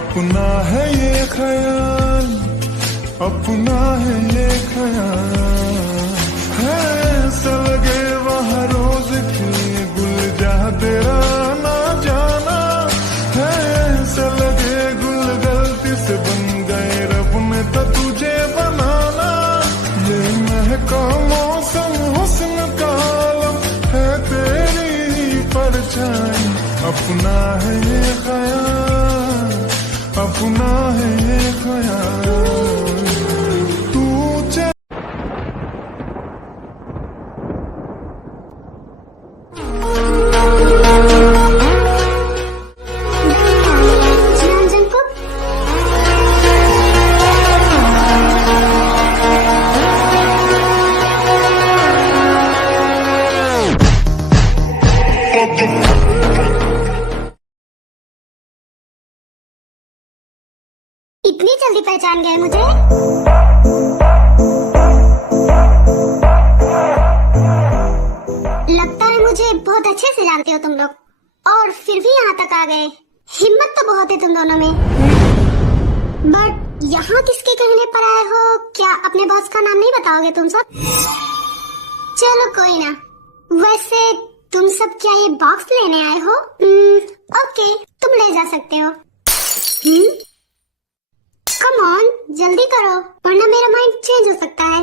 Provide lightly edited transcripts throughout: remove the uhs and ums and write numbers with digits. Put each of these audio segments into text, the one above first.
अपना है ये ख्याल, अपना है ये ख्याल, है ऐसा लगे वहाँ रोज की गुल जा तेरा ना जाना, है ऐसा लगे गुल गलती से बन गए रब ने तो तुझे बनाना। ये महका मौसम हुस्न का आलम है तेरी ही परछाई, अपना है ये ख्याल, अपना है ये ख्याल। तू इतनी जल्दी पहचान गए मुझे? लगता है मुझे बहुत अच्छे से जानते हो तुम लोग, और फिर भी यहाँ तक आ गए। हिम्मत तो बहुत है तुम दोनों में। बट यहाँ किसके कहने पर आए हो? क्या अपने बॉस का नाम नहीं बताओगे तुम सब? चलो कोई ना। वैसे तुम सब क्या ये बॉक्स लेने आए हो? ओके, तुम ले जा सकते हो। कम ऑन, जल्दी करो वरना मेरा माइंड चेंज हो सकता है।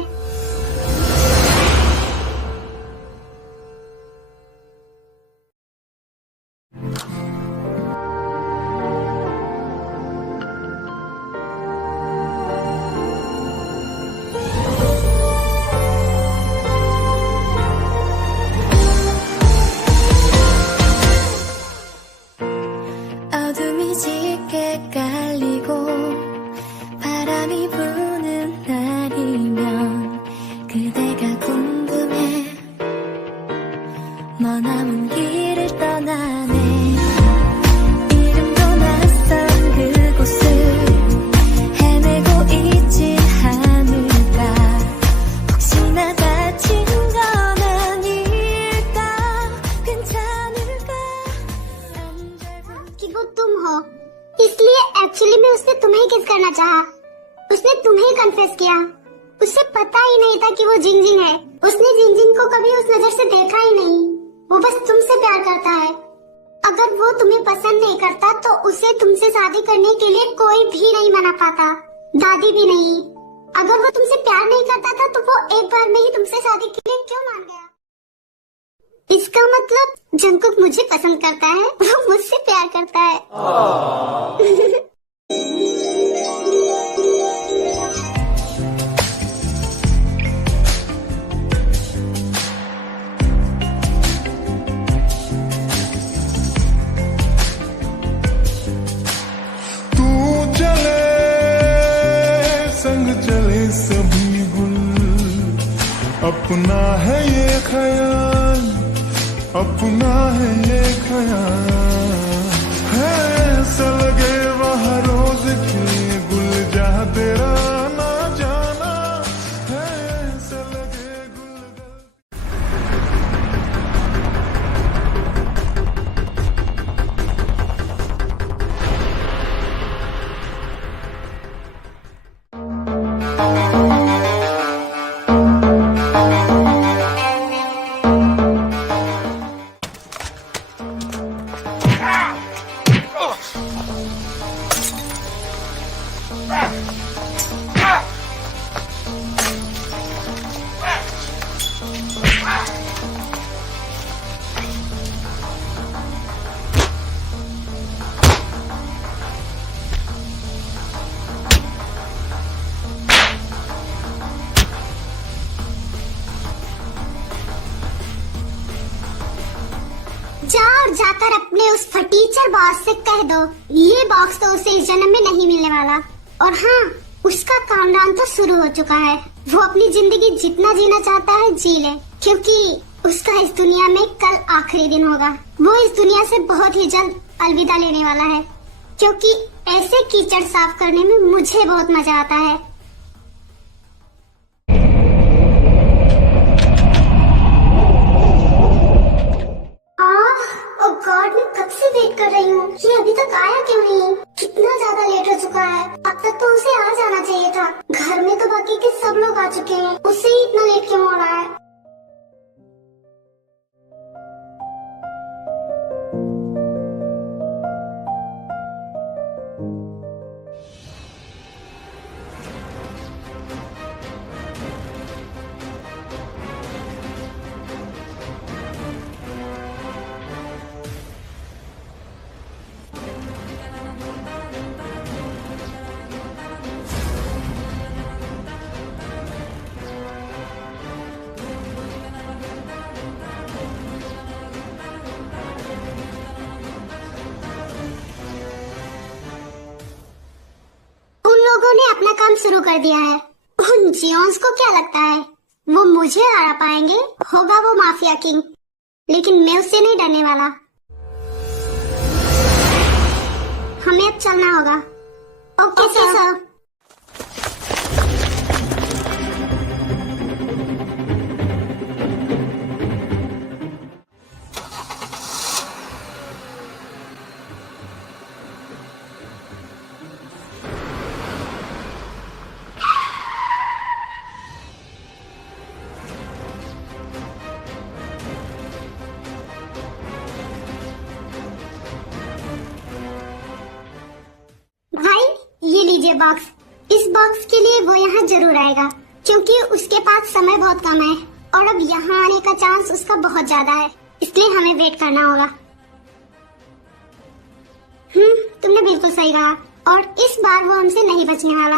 어둠이 짙게 깔리고 바람이 부는 날이면 그대가 궁금해. 머나먼 길을 떠나네. 이름도 낯선 그곳을 헤매고 있지 않을까. 혹시나 다친 건 아닐까. 괜찮을까. कि वो तुम हो, इसलिए एक्चुअली में उसने तुम्हें किस करना चाहा। उसने तुम्हें कन्फेस किया। उसे पता ही नहीं था कि वो जिंजिंग है। उसने जिंजिंग को कभी उस नजर से देखा ही नहीं। वो बस तुमसे प्यार करता है। अगर वो तुम्हें पसंद नहीं करता तो उसे तुमसे शादी करने के लिए कोई भी नहीं मना पाता, दादी भी नहीं। अगर वो तुमसे प्यार नहीं करता था तो वो एक बार में ही तुमसे शादी के लिए क्यों मान गया? इसका मतलब जंगकुक मुझे पसंद करता है, वो मुझसे प्यार करता है। तू चले संग चले सभी गुल, अपना है ये ख्याल, अपना है ये ख्याल, है ऐसा लगे वहाँ रोज की गुल जा तेरा ना जाना, है ऐसा लगे गुल जा और जाकर अपने उस फटीचर बॉस से कह दो ये बॉक्स तो उसे इस जन्म में नहीं मिलने वाला। और हाँ, उसका काउंटडाउन तो शुरू हो चुका है। वो अपनी जिंदगी जितना जीना चाहता है जी ले, क्योंकि उसका इस दुनिया में कल आखिरी दिन होगा। वो इस दुनिया से बहुत ही जल्द अलविदा लेने वाला है, क्योंकि ऐसे कीचड़ साफ करने में मुझे बहुत मजा आता है। गॉड, मैं कब से वेट कर रही हूँ, ये अभी तक आया क्यों नहीं? कितना ज्यादा आ चुके हैं, उससे ही इतना लेट क्यों हो रहा है? अपना काम शुरू कर दिया है। उन जियोन्स को क्या लगता है वो मुझे हरा पाएंगे? होगा वो माफिया किंग, लेकिन मैं उससे नहीं डरने वाला। हमें अब चलना होगा। Okay sir. ये बॉक्स, इस बॉक्स के लिए वो यहाँ जरूर आएगा क्योंकि उसके पास समय बहुत कम है और अब यहाँ आने का चांस उसका बहुत ज्यादा है, इसलिए हमें वेट करना होगा। तुमने बिल्कुल सही कहा और इस बार वो हमसे नहीं बचने वाला।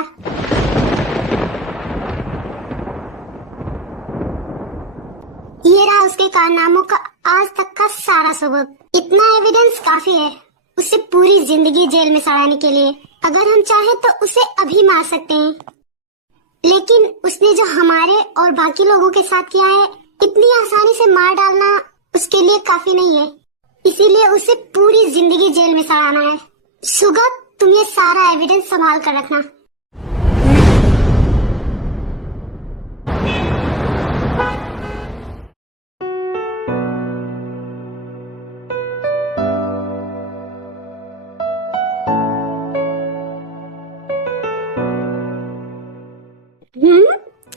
ये रहा उसके कारनामों का आज तक का सारा सबूत। इतना एविडेंस काफी है उसे पूरी जिंदगी जेल में सड़ाने के लिए। अगर हम चाहे तो उसे अभी मार सकते हैं, लेकिन उसने जो हमारे और बाकी लोगों के साथ किया है, इतनी आसानी से मार डालना उसके लिए काफी नहीं है। इसीलिए उसे पूरी जिंदगी जेल में सड़ाना है। सुगा, तुम ये सारा एविडेंस संभाल कर रखना।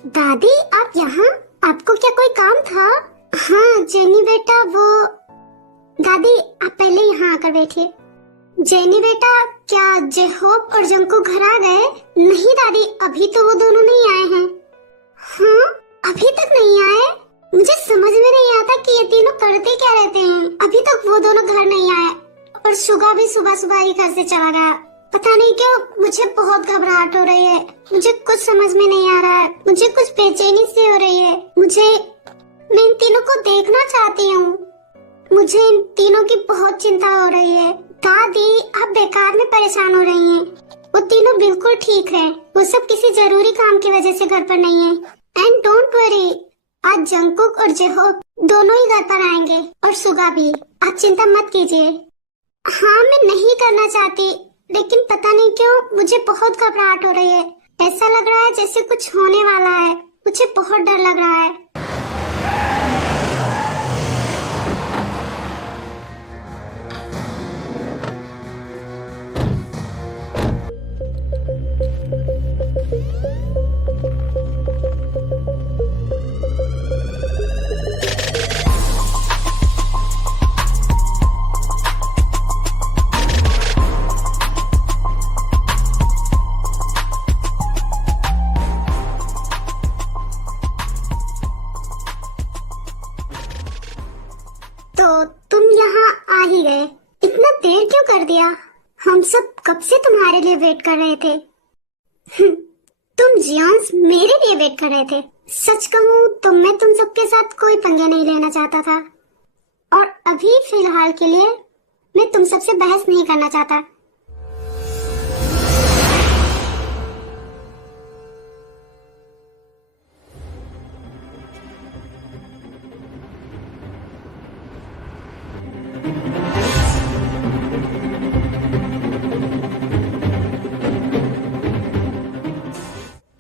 दादी, आप यहाँ? आपको क्या कोई काम था? हाँ जेनी बेटा, वो दादी आप पहले यहाँ आकर बैठिए। जेनी बेटा, क्या जेहोप और जंकू घर आ गए? नहीं दादी, अभी तो वो दोनों नहीं आए हैं। हाँ, अभी तक नहीं आए? मुझे समझ में नहीं आता कि ये तीनों करते क्या रहते हैं। अभी तक वो दोनों घर नहीं आए और सुगा भी सुबह सुबह ही घर से चला गया। पता नहीं क्यों मुझे बहुत घबराहट हो रही है। मुझे कुछ समझ में नहीं आ रहा है। मुझे कुछ बेचैनी सी हो रही है। मैं इन तीनों को देखना चाहती हूँ। मुझे इन तीनों की बहुत चिंता हो रही है। दादी, आप बेकार में परेशान हो रही हैं। वो तीनों बिल्कुल ठीक हैं। वो सब किसी जरूरी काम की वजह से घर पर नहीं है। एंड डोंट वरी, आज जंकुक और जेहोप दोनों ही घर पर आएंगे और सुगा भी। आप चिंता मत कीजिए। हाँ, मैं नहीं करना चाहती, लेकिन पता नहीं क्यों मुझे बहुत घबराहट हो रही है। ऐसा लग रहा है जैसे कुछ होने वाला है। मुझे बहुत डर लग रहा है। तो तुम यहाँ आ ही गए। इतना देर क्यों कर दिया? हम सब कब से तुम्हारे लिए वेट कर रहे थे। तुम जियोन्स मेरे लिए वेट कर रहे थे। सच कहूँ तो मैं तुम सबके साथ कोई पंगे नहीं लेना चाहता था और अभी फिलहाल के लिए मैं तुम सबसे बहस नहीं करना चाहता।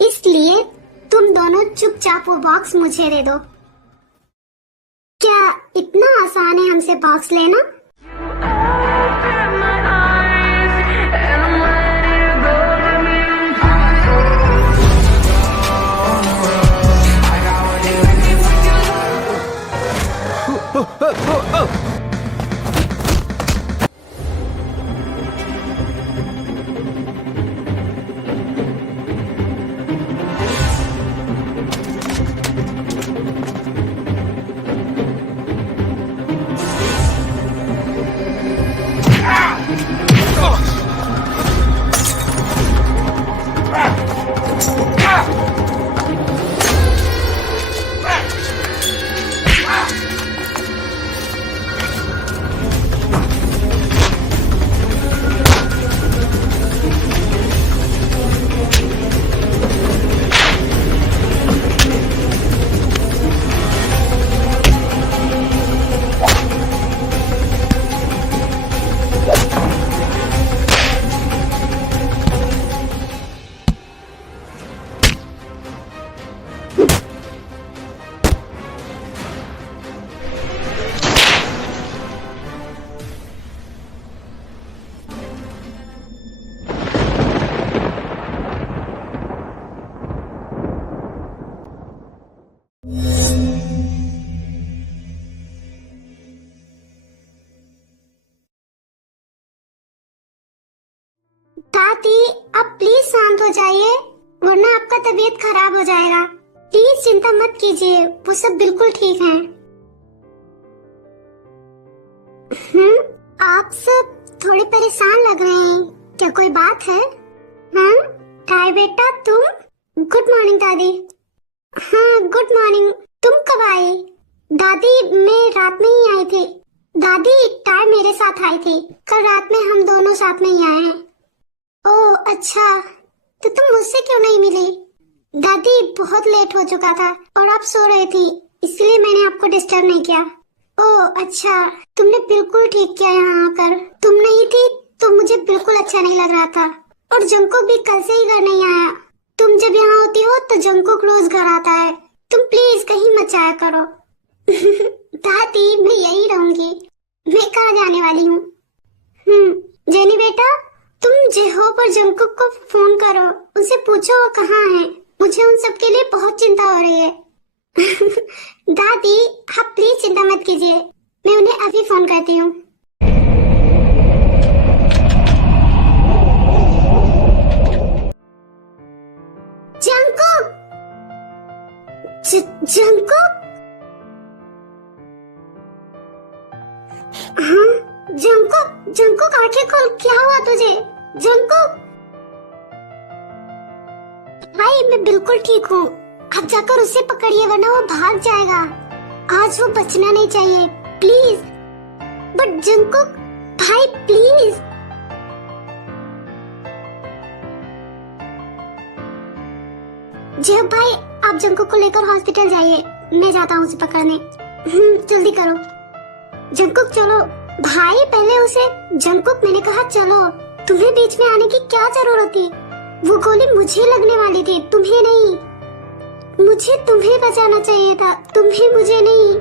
इसलिए तुम दोनों चुपचाप वो बॉक्स मुझे दे दो। क्या इतना आसान है हमसे बॉक्स लेना? दादी, आप प्लीज शांत हो जाइए, वरना आपका तबीयत खराब हो जाएगा। प्लीज चिंता मत कीजिए, वो सब बिल्कुल ठीक है। आप सब थोड़े परेशान लग रहे हैं, क्या कोई बात है? हाँ काय बेटा तुम? गुड मॉर्निंग दादी। हाँ गुड मॉर्निंग, तुम कब आई? दादी मैं रात में ही आई थी। दादी टाय मेरे साथ आई थी, कल रात में हम दोनों साथ में ही आए हैं। ओह अच्छा, तो तुम मुझसे क्यों नहीं मिली? दादी बहुत लेट हो चुका था और आप सो रहे थी, इसलिए मैंने आपको डिस्टर्ब नहीं किया। ओह अच्छा, तुमने बिल्कुल ठीक किया यहाँ आकर। तुम नहीं थी तो मुझे बिल्कुल अच्छा नहीं लग रहा था, और जंको भी कल से ही घर नहीं आया। तुम जब यहाँ होती हो तो जंको रोज घर आता है। तुम प्लीज कहीं मत जाया करो। दादी मैं यही रहूंगी, मैं कहाँ जाने वाली हूँ। जेनी बेटा, तुम जेहो पर जंकुक को फोन करो, उनसे पूछो वो कहाँ है। मुझे उन सब के लिए बहुत चिंता हो रही है। दादी आप प्लीज चिंता मत कीजिए, मैं उन्हें अभी फोन करती हूँ। जंकुक, जंकुक, हाँ जंकुक, जंकुक आंखें खोल, क्या हुआ तुझे? जंकुक भाई मैं बिल्कुल ठीक हूँ, आप जाकर उसे पकड़िए वरना वो भाग जाएगा। आज वो बचना नहीं चाहिए प्लीज। बट जंकुक भाई प्लीज। जब भाई आप जंकुक को लेकर हॉस्पिटल जाइए, मैं जाता हूँ उसे पकड़ने। जल्दी करो जंकुक, चलो भाई। पहले उसे जंकुक, मैंने कहा चलो। तुम्हें बीच में आने की क्या जरूरत थी? वो गोली मुझे लगने वाली थी, तुम्हें नहीं। मुझे तुम्हें बचाना चाहिए था, तुम्हें मुझे नहीं।